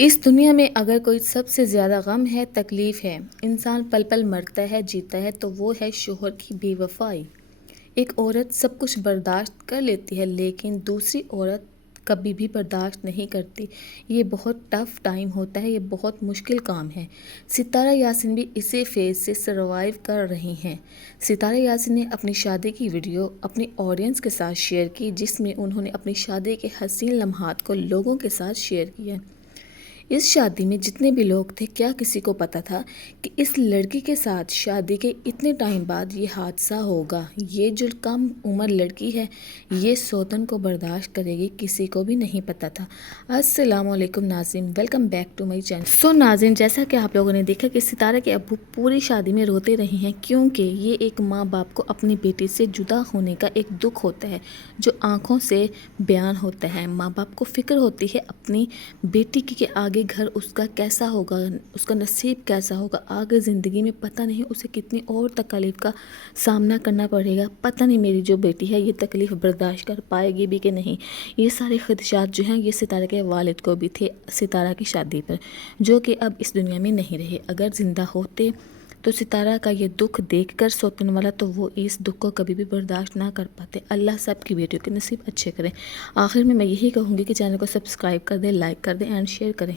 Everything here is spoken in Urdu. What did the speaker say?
اس دنیا میں اگر کوئی سب سے زیادہ غم ہے، تکلیف ہے، انسان پل پل مرتا ہے جیتا ہے تو وہ ہے شوہر کی بے وفائی۔ ایک عورت سب کچھ برداشت کر لیتی ہے لیکن دوسری عورت کبھی بھی برداشت نہیں کرتی۔ یہ بہت ٹف ٹائم ہوتا ہے، یہ بہت مشکل کام ہے۔ ستارہ یاسین بھی اسی فیز سے سروائیو کر رہی ہیں۔ ستارہ یاسین نے اپنی شادی کی ویڈیو اپنی آڈینس کے ساتھ شیئر کی، جس میں انہوں نے اپنی شادی کے حسین لمحات کو لوگوں کے ساتھ شیئر کیا۔ اس شادی میں جتنے بھی لوگ تھے، کیا کسی کو پتا تھا کہ اس لڑکی کے ساتھ شادی کے اتنے ٹائم بعد یہ حادثہ ہوگا؟ یہ جو کم عمر لڑکی ہے، یہ سوتن کو برداشت کرے گی، کسی کو بھی نہیں پتا تھا۔ السلام علیکم ناظرین، welcome back to my channel. ناظرین، جیسا کہ آپ لوگوں نے دیکھا کہ ستارہ کے ابو پوری شادی میں روتے رہے ہیں، کیونکہ یہ ایک ماں باپ کو اپنی بیٹی سے جدا ہونے کا ایک دکھ ہوتا ہے جو آنکھوں سے بیان ہوتا ہے۔ ماں باپ کو فکر ہوتی ہے اپنی بیٹی کی کہ آگے گھر اس کا کیسا ہوگا، اس کا نصیب کیسا ہوگا، آگے زندگی میں پتہ نہیں اسے کتنی اور تکلیف کا سامنا کرنا پڑے گا، پتہ نہیں میری جو بیٹی ہے یہ تکلیف برداشت کر پائے گی بھی کہ نہیں۔ یہ سارے خدشات جو ہیں یہ ستارہ کے والد کو بھی تھے ستارہ کی شادی پر، جو کہ اب اس دنیا میں نہیں رہے۔ اگر زندہ ہوتے تو ستارہ کا یہ دکھ دیکھ کر سوتن والا تو وہ اس دکھ کو کبھی بھی برداشت نہ کر پاتے۔ اللہ سب کی بیٹیوں کے نصیب اچھے کریں۔ آخر میں یہی کہوں گی کہ چینل کو سبسکرائب کر دیں، لائک کر دیں اینڈ شیئر کریں۔